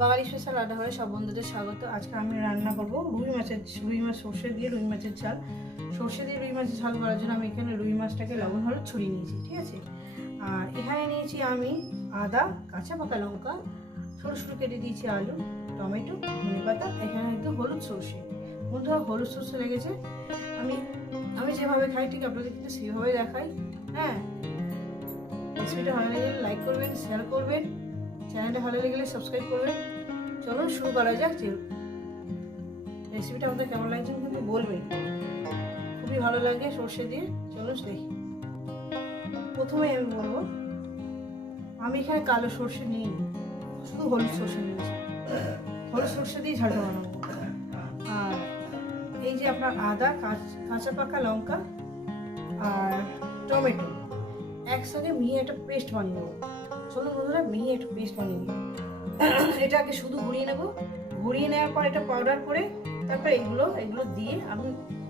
বাঙালি special রান্নাঘরে সব বন্ধুদের স্বাগত। আজকে আমি রান্না করব রুই মাছের, রুই মাছ, সর্ষে দিয়ে রুই মাছের ঝাল। সর্ষে দিয়ে রুই মাছের ঝাল করার জন্য আমি এখানে রুই মাছটাকে লবণ, হলুদ ছড়িয়ে নিয়েছি, ঠিক আছে? আর এখানে নিয়েছি আমি আদা, কাঁচা পাকা লঙ্কা, ছোটো ছোটো কেটে দিয়েছি আলু, টমেটো, ধনে পাতা, এখানে একটু হলুদ সর্ষে। বন্ধুরা, হলুদ সর্ষে লেগেছে। আমি আমি যেভাবে খাই, ঠিক আপনাদের কিন্তু সেভাবে দেখাই। হ্যাঁ? রেসিপিটা ভালো লাইক করবেন শেয়ার করবেন। চ্যানেলটা ভালো লাগলে সাবস্ক্রাইব করবেন। চলুন শুরু করা যাক রেসিপিটা আমাদের কেমন লাগছে কিন্তু বলবেন খুবই ভালো লাগে সর্ষে দিয়ে। চলুন দেখি। প্রথমে আমি বলব, আমি এখানে কালো সর্ষে নিই। শুধু হলুদ সর্ষে নিয়েছি। হলুদ সর্ষে দিয়ে ঝালটা বানাবো। আর এই যে আপনার আদা, কাঁচ- পাকা লঙ্কা আর টমেটো। একসঙ্গে মিহি একটা পেস্ট বানিয়ে নেব। চলুন বন্ধুরা মিহি একটু পেস্ট বানিয়ে নিই এটাকে শুধু ঘুরিয়ে নেব। ঘুরিয়ে নেওয়ার পর এটা পাউডার করে তারপর এগুলো এগুলো দিয়ে আমি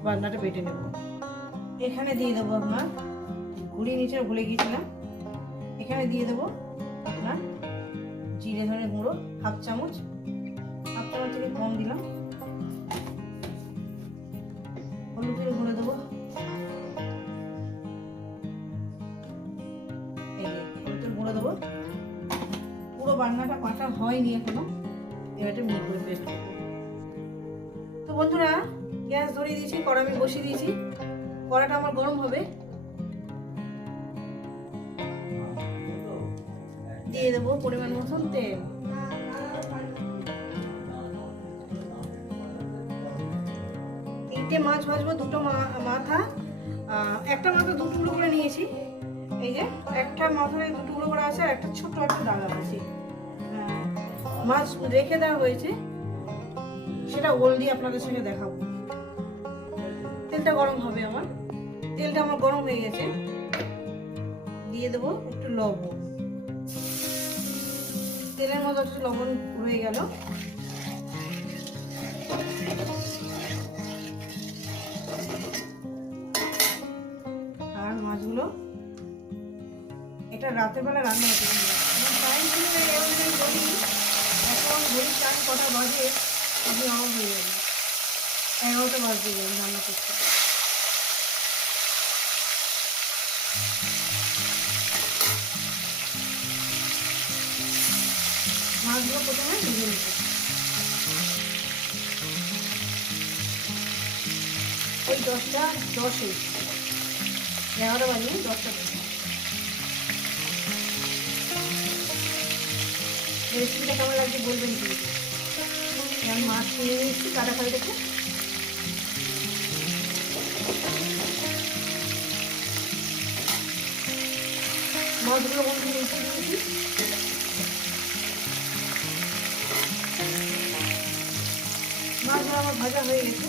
রান্নাটা বেটে নেব। এখানে দিয়ে দেবো আপনার, ঘুরিয়ে নিচে ভুলে গিয়েছিলাম। এখানে দিয়ে দেবো আপনার জিরে ধনে গুঁড়ো, হাফ চামচ। হাফ চামচ থেকে কম দিলাম। পুরো বান্নাটা পাটা হয়নি এখনও। এবার এটা করে পেস্ট তো বন্ধুরা, গ্যাস ধরিয়ে দিয়েছি, কড়া আমি বসিয়ে দিয়েছি। কড়াটা আমার গরম হবে। দিয়ে দেবো পরিমাণ মতন তেল। তিনটে মাছ ভাজবো, দুটো মাথা। একটা মাথা দু টুকরো করে নিয়েছি। এই যে, একটা মাথায় দু টুকরো করে আছে আর একটা ছোট্ট একটা ডালা আছে। মাছ রেখে দেওয়া হয়েছে, সেটা ওল দিয়ে আপনাদের সঙ্গে দেখাবো। তেলটা গরম হবে আমার। তেলটা আমার গরম হয়ে গেছে। দিয়ে দেবো একটু লবণ। তেলের মধ্যে একটু লবণ রয়ে গেল। আর মাছগুলো এটা রাতের বেলা রান্না হতে ঘড়ির টাইম কটা বাজে? আপনি অবাক হয়ে যাবেন এগারোটা বাজতে যাবেন রান্না করতে মাছগুলো প্রথমে ভেজে নিতে ওই দশটা, দশে। এগারোটা বাজে, দশটা রেসিপিটা কেমন লাগছে বলবেন কিন্তু আমি মাছ নিয়ে নিয়েছি কাটা দেখে মাছগুলো বন্ধু নিচে দিয়েছি। মাছগুলো আমার ভাজা হয়ে গেছে।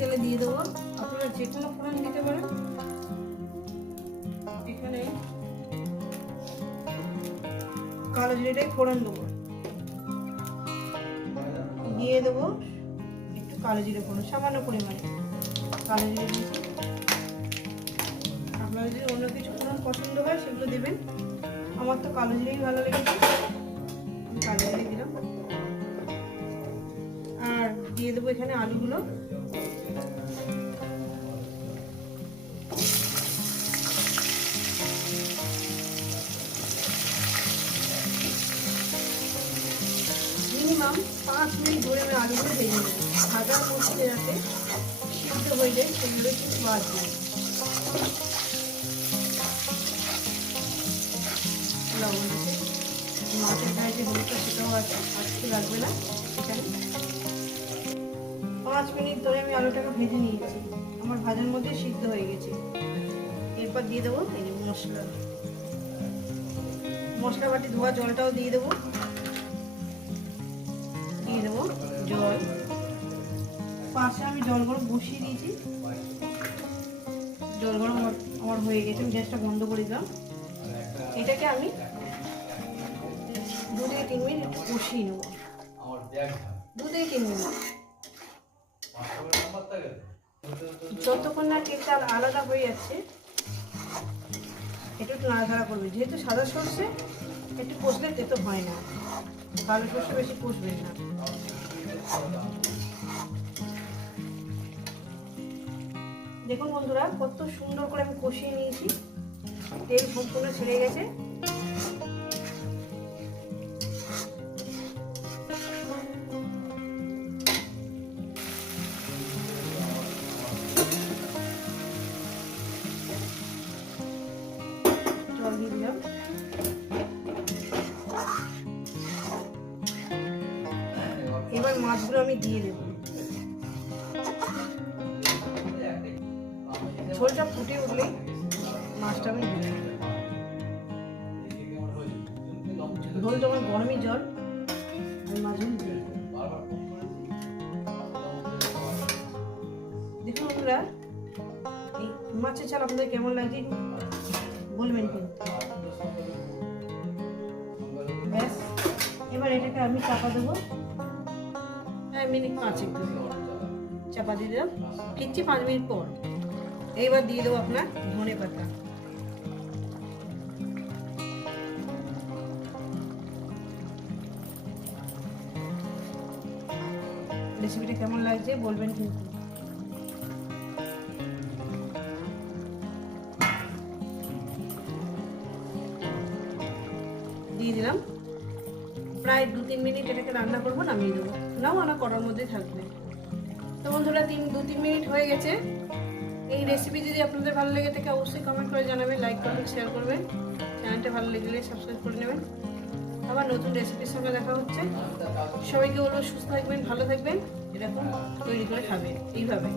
তেলে দিয়ে দেবো। আপনারা যে কোনো ফোড়ন দিতে পারেন। এখানে কালো জিরেটাই ফোড়ন দেবো। দিয়ে দেবো একটু কালো জিরে ফোড়ন, সামান্য পরিমাণে। কালো জিরে দিয়েছি আপনারা যদি অন্য কিছু ফোড়ন পছন্দ হয়, সেগুলো দেবেন। আমার তো কালো জিরেই ভালো লেগেছে। আমি কালো জিরে দিলাম। আর দিয়ে দেবো এখানে আলুগুলো। পাঁচ মিনিট ধরে আমি আলুগুলো ভেজে নেব ভাজার মধ্যে যাতে সিদ্ধ হয়ে যায়, সেগুলো একটু বাদ দিই। লবণ মাছের গায়ে যে হলুদটা সেটাও আছে, আজকে লাগবে না এখানে। পাঁচ মিনিট ধরে আমি আলুটাকে ভেজে নিয়েছি। আমার ভাজার মধ্যে সিদ্ধ হয়ে গেছে। এরপর দিয়ে দেবো এই মশলা মশলা। বাটি ধোয়া জলটাও দিয়ে দেবো। জল। পাশে আমি জল গরম বসিয়ে দিয়েছি। জল গরম আমার- হয়ে গেছে, আমি গ্যাসটা বন্ধ করে দিলাম। এটাকে আমি দু থেকে তিন মিনিট কষিয়ে নেব। দু থেকে তিন মিনিট। যতক্ষণ না তেলটা আলাদা হয়ে যাচ্ছে, একটু নাড়াচাড়া করবে। যেহেতু সাদা সর্ষে, একটু কষলে তেতো হয় না। কালো সর্ষে বেশি কষবেন না। দেখুন বন্ধুরা কত সুন্দর করে আমি কষিয়ে নিয়েছি। তেল সম্পূর্ণ ছেড়ে গেছে। এবার মাছগুলো আমি দিয়ে দেবো। ঝোলটা ফুটে উঠলেই মাছটা আমি দিয়ে ঝোল যখন গরমই জল, আমি মাছগুলো দিয়ে দেখুন বন্ধুরা, এই মাছের চাল আপনাদের কেমন লাগছে বলবেন কিন্তু ব্যাস, এবার এটাকে আমি চাপা দেবো। মিনিট পাঁচ একটু। চাপা দিয়ে দিলাম। ফিরছি পাঁচ মিনিট পর। এইবার দিয়ে দেবো আপনার ধনে পাতা। রেসিপিটা কেমন লাগছে বলবেন কিন্তু। দিয়ে দিলাম। প্রায় দু তিন মিনিট এটাকে রান্না করব, নামিয়ে দেবো। নাও, আনা করার মধ্যে থাকবে। তো বন্ধুরা, তিন, দু, তিন মিনিট হয়ে গেছে। এই রেসিপি যদি আপনাদের ভালো লেগে থাকে, অবশ্যই কমেন্ট করে জানাবেন লাইক করবেন শেয়ার করবেন। চ্যানেলটা ভালো লেগেলে সাবস্ক্রাইব করে নেবেন। আবার নতুন রেসিপির সঙ্গে দেখা হচ্ছে। সবাইকে বলব, সুস্থ থাকবেন, ভালো থাকবেন। এরকম তৈরি করে খাবেন, এইভাবে।